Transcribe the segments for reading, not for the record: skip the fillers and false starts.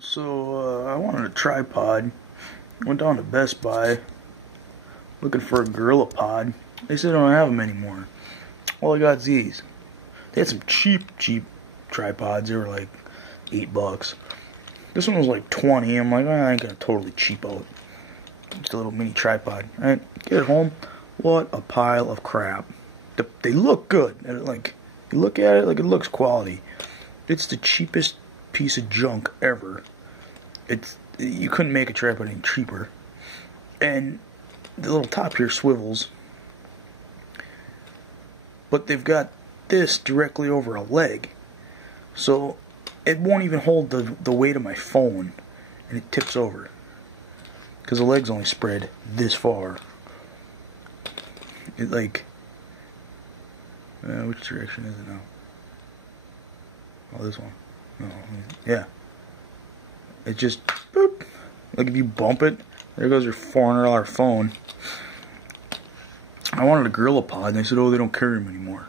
So I wanted a tripod. Went down to Best Buy looking for a Gorilla Pod. They said they don't have them anymore. All I got is these. They had some cheap tripods. They were like $8. This one was like 20. I'm like, I ain't gonna totally cheap out. Just a little mini tripod. Right? Get it home. What a pile of crap. They look good. Like, you look at it, like it looks quality. It's the cheapest piece of junk ever. You couldn't make a tripod any cheaper. And the little top here swivels. But they've got this directly over a leg. So it won't even hold the weight of my phone. And it tips over. Because the leg's only spread this far. It like... which direction is it now? Oh, this one. No, yeah. It just, boop. Like if you bump it, there goes your $400 phone. I wanted a Gorilla Pod, and they said, oh, they don't carry them anymore.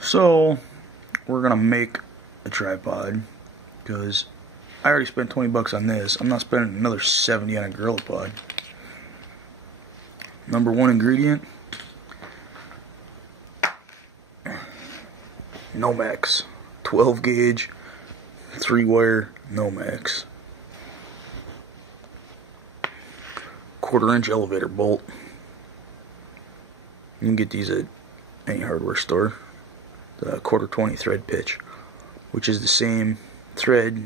So, we're going to make a tripod, because I already spent 20 bucks on this. I'm not spending another 70 on a Gorilla Pod. Number one ingredient, Nomex. 12 gauge, 3-wire Nomex. 1/4-inch elevator bolt. You can get these at any hardware store. The 1/4-20 thread pitch, which is the same thread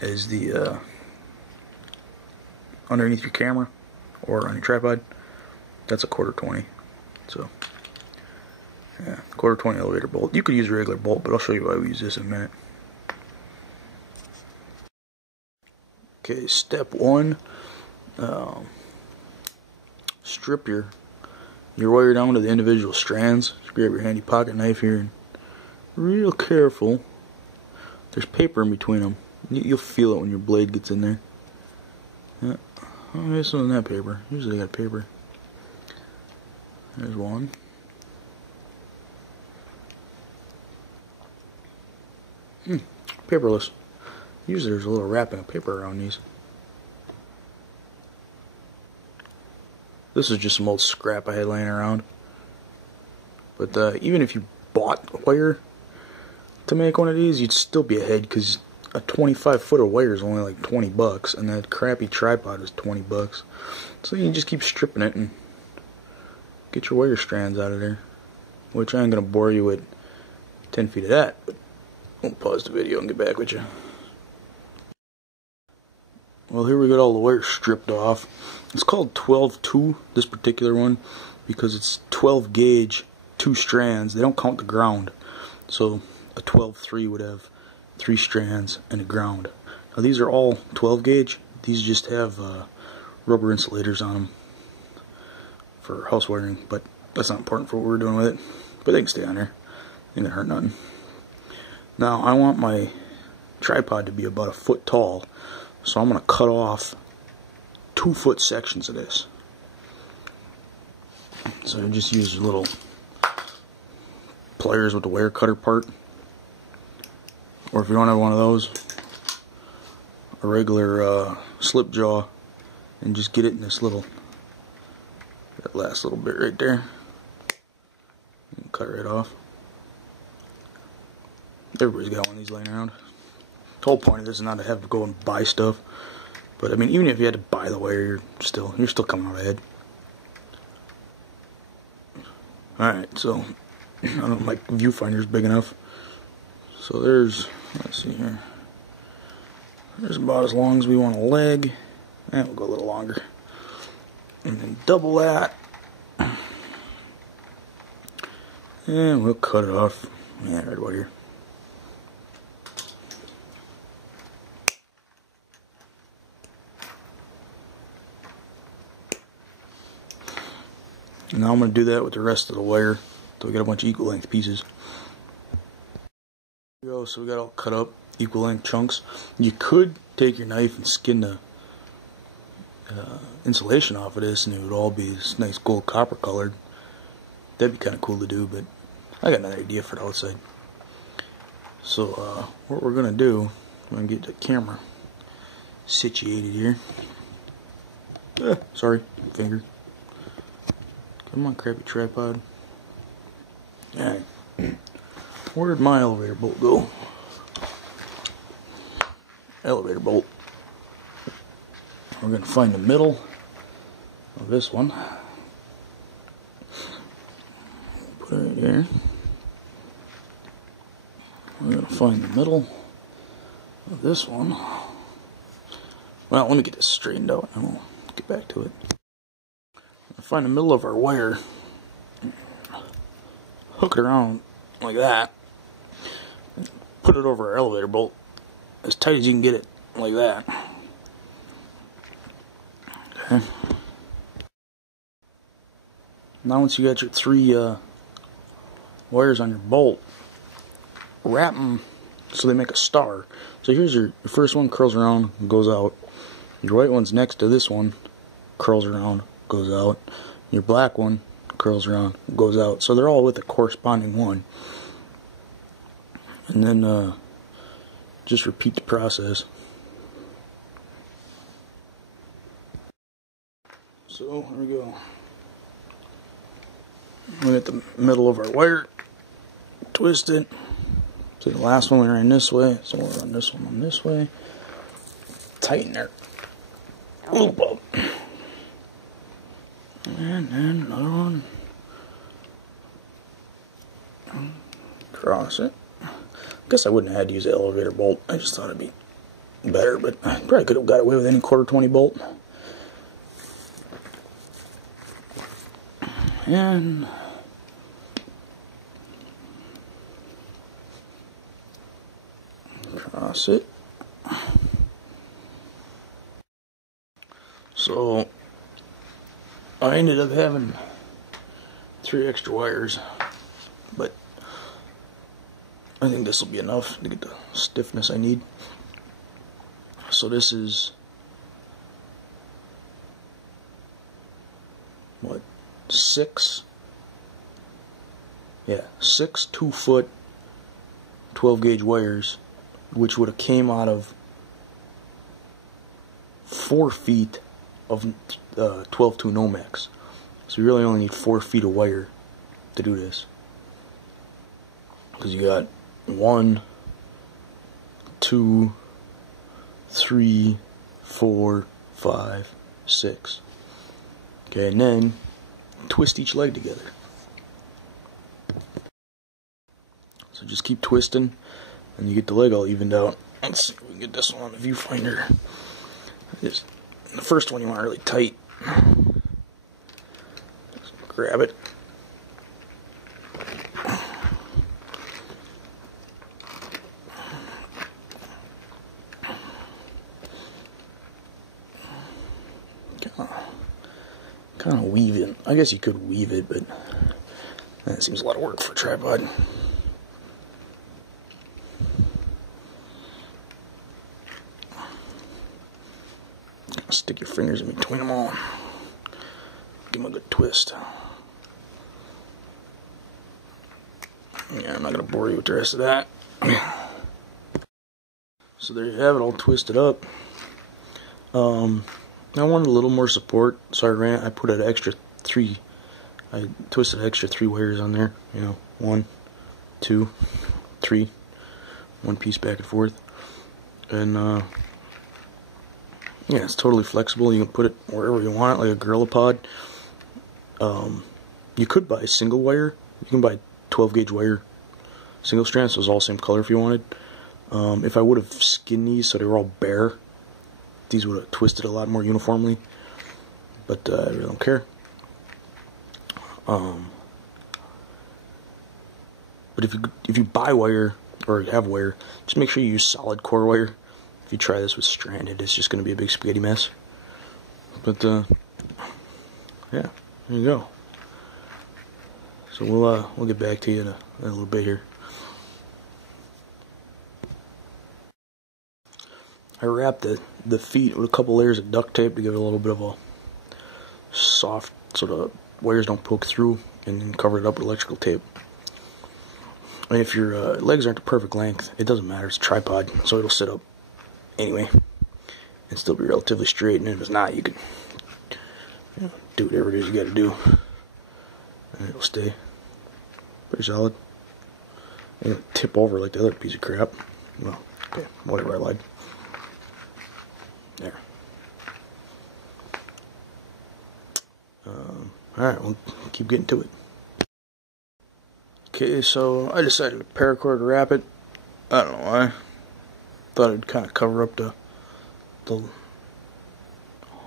as the underneath your camera or on your tripod. That's a 1/4-20. So yeah, 1/4-20 elevator bolt. You could use a regular bolt, but I'll show you why we use this in a minute. Okay, step one. Strip your wire down to the individual strands. Just grab your handy pocket knife here and real careful. There's paper in between them. You'll feel it when your blade gets in there. Yeah. Oh, this one's not paper. Usually I got paper. There's one. Paperless. Usually there's a little wrapping of paper around these. This is just some old scrap I had laying around. But even if you bought wire to make one of these, you'd still be ahead, because a 25-foot of wire is only like 20 bucks, and that crappy tripod is 20 bucks. So you can just keep stripping it and get your wire strands out of there. Which I ain't gonna bore you with 10 feet of that, but I'll pause the video and get back with you. Well, here we got all the wire stripped off. It's called 12-2, this particular one, because it's 12 gauge, 2 strands. They don't count the ground. So a 12-3 would have 3 strands and a ground. Now these are all 12 gauge. These just have rubber insulators on them for house wiring, but that's not important for what we're doing with it. But they can stay on there. Ain't gonna hurt nothing. Now I want my tripod to be about 1 foot tall, so I'm going to cut off 2-foot sections of this. So I just use little pliers with the wire cutter part, or if you don't have one of those, a regular slip jaw, and just get it in this little, that last little bit right there, and cut right off. Everybody's got one of these laying around. The whole point of this is not to have to go and buy stuff, but I mean, even if you had to buy the wire, you're still coming out ahead. Alright, so I don't know, my viewfinder's big enough. So there's, let's see here, there's about as long as we want a leg, and we'll go a little longer, and then double that, and we'll cut it off. Yeah, right about here. And now I'm going to do that with the rest of the wire, so we got a bunch of equal length pieces. There we go, so we got all cut up, equal length chunks. You could take your knife and skin the insulation off of this, and it would all be this nice gold copper colored. That'd be kind of cool to do, but I got another idea for the outside. So what we're going to do I'm gonna get the camera situated here. Sorry, finger. Come on, crappy tripod. Alright. Where'd my elevator bolt go? Elevator bolt. We're gonna find the middle of this one. Put it right there. We're gonna find the middle of this one. Well, let me get this straightened out and we'll get back to it. Find the middle of our wire. Hook it around like that. Put it over our elevator bolt as tight as you can get it, like that. Okay. Now once you got your 3 wires on your bolt, wrap them so they make a star. So here's your first one, curls around and goes out. Your white one's next to this one, curls around, goes out. Your black one curls around, goes out. So they're all with a corresponding one. And then just repeat the process. So here we go. We got the middle of our wire twisted. So the last one we ran this way, so we'll run this one on this way. Tighten our loop up. And then another one. Cross it. I guess I wouldn't have had to use the elevator bolt. I just thought it'd be better, but I probably could have got away with any 1/4-20 bolt. And cross it. So I ended up having 3 extra wires, but I think this will be enough to get the stiffness I need. So this is what, 6? Yeah, 6 2-foot 12-gauge wires, which would have came out of 4 feet of 12-2 Nomex. So you really only need 4 feet of wire to do this, because you got 1, 2, 3, 4, 5, 6. Okay, and then twist each leg together. So just keep twisting, and you get the leg all evened out. Let's see if we can get this one on the viewfinder. The first one you want really tight. Just grab it. Kind of weave it. I guess you could weave it, but that seems a lot of work for a tripod. Stick your fingers in between them all. Give them a good twist. Yeah, I'm not going to bore you with the rest of that. So there you have it, all twisted up. I wanted a little more support, so I put an extra 3. I twisted an extra 3 wires on there. You know, 1, 2, 3. 1 piece back and forth. And yeah, it's totally flexible. You can put it wherever you want it, like a Gorilla Pod. You could buy single wire. You can buy 12-gauge wire, single strand, so it's all the same color if you wanted. If I would have skinned these so they were all bare, these would have twisted a lot more uniformly. But I really don't care. But if you buy wire or have wire, just make sure you use solid core wire. If you try this with stranded, it's just going to be a big spaghetti mess. But yeah, there you go. So we'll get back to you in a little bit here. I wrapped the feet with a couple layers of duct tape to give it a little bit of a soft, so the wires don't poke through, and then covered it up with electrical tape. And if your legs aren't the perfect length, it doesn't matter. It's a tripod, so it'll sit up anyway, and still be relatively straight. And if it's not, you can do whatever it is you got to do, and it'll stay pretty solid. Ain't gonna tip over like the other piece of crap. Well, okay, whatever, I lied. There. Alright, we'll keep getting to it. Okay, so I decided to paracord wrap it. I don't know why. Thought it'd kind of cover up the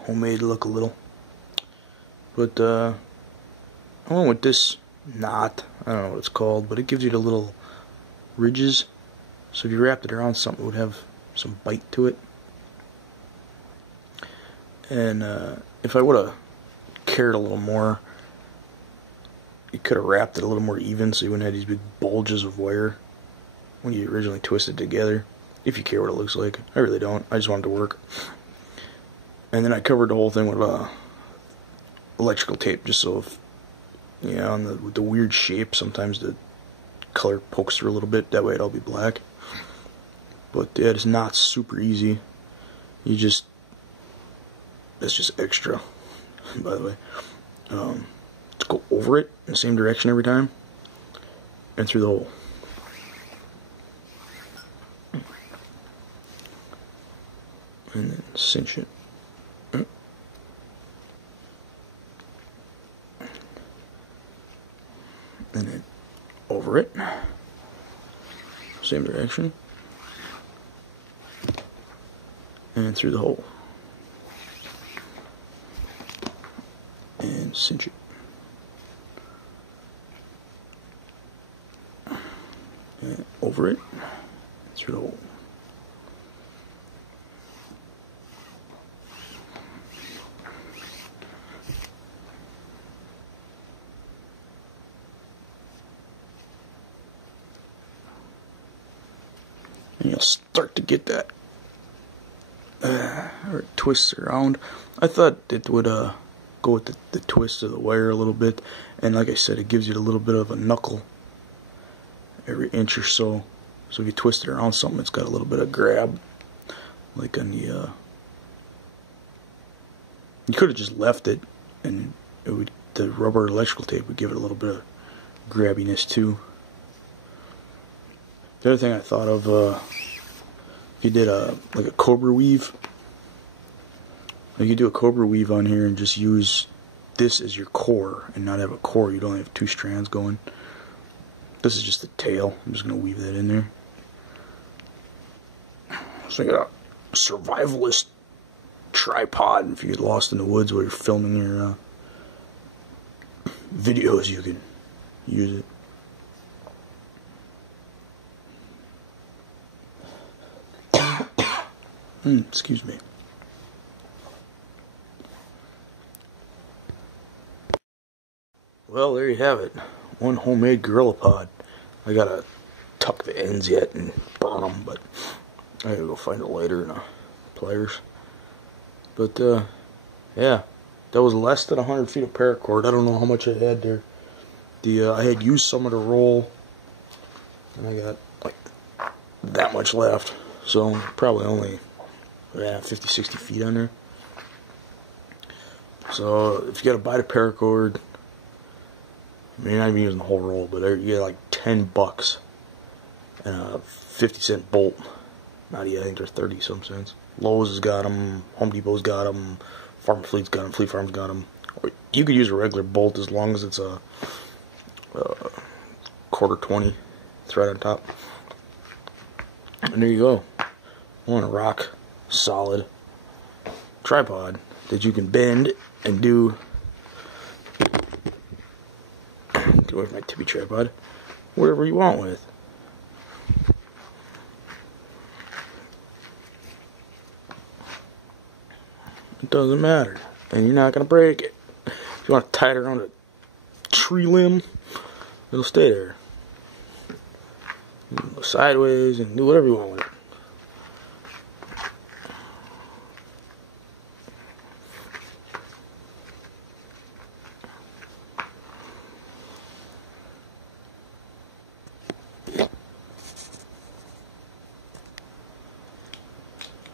homemade look a little. But I went with this knot. I don't know what it's called, but it gives you the little ridges. So if you wrapped it around something, it would have some bite to it. And if I would have cared a little more, you could have wrapped it a little more even so you wouldn't have these big bulges of wire when you originally twist it together. If you care what it looks like. I really don't. I just want it to work. And then I covered the whole thing with electrical tape, just so if, you know, with the weird shape, sometimes the color pokes through a little bit. That way it'll be black. But yeah, it's not super easy. That's just extra, by the way. To go over it in the same direction every time, and through the hole. And then cinch it. And then over it. Same direction. And through the hole. And cinch it. And over it. Through the hole. And you'll start to get that or it twists around. I thought it would go with the twist of the wire a little bit, and like I said, it gives you a little bit of a knuckle every inch or so. So if you twist it around something, it's got a little bit of grab, like on the you could have just left it, and it would, the rubber electrical tape would give it a little bit of grabbiness too. The other thing I thought of, if you did like a cobra weave, like you do a cobra weave on here and just use this as your core and not have a core, you'd only have 2 strands going. This is just the tail. I'm just going to weave that in there. So I got a survivalist tripod. If you get lost in the woods while you're filming your videos, you can use it. Excuse me. Well, there you have it. One homemade gorilla pod. I gotta tuck the ends yet and burn them, but I gotta go find a lighter and pliers. But yeah, that was less than 100 feet of paracord. I don't know how much I had there. I had used some of the roll, and I got like that much left. So probably only 50-60 feet on there. So if you gotta buy the paracord, I mean, you're not even using the whole roll, but you get like $10 and a 50-cent bolt. Not yet, I think they're 30-some cents. Lowe's has got them, Home Depot's got them, Farm Fleet's got them, Fleet Farm's got them. Or you could use a regular bolt as long as it's a quarter 20 thread on top. And there you go. On a rock solid tripod that you can bend and do. Get away from my tippy tripod. Whatever you want with. It doesn't matter, and you're not gonna break it. If you want to tie it around a tree limb, it'll stay there. You can go sideways and do whatever you want with it.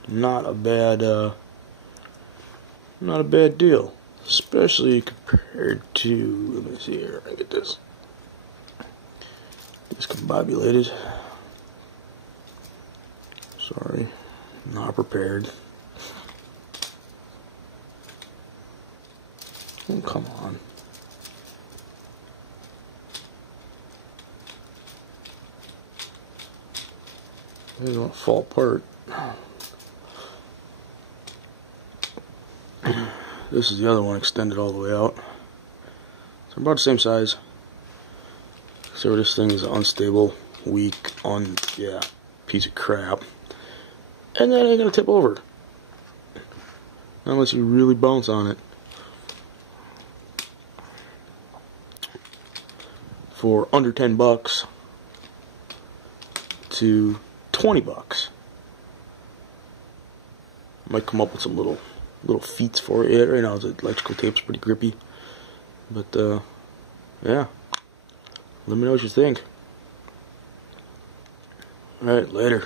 not a bad deal, especially compared to, let me see here, I get this discombobulated. Sorry, not prepared. Oh, come on. They don't fall apart. This is the other one extended all the way out. So about the same size. So this thing is unstable, weak, piece of crap. And then ain't gonna tip over. Unless you really bounce on it. For under $10 to $20. Might come up with some little feats for it. Right now the electrical tape's pretty grippy. But yeah. Let me know what you think. Alright, later.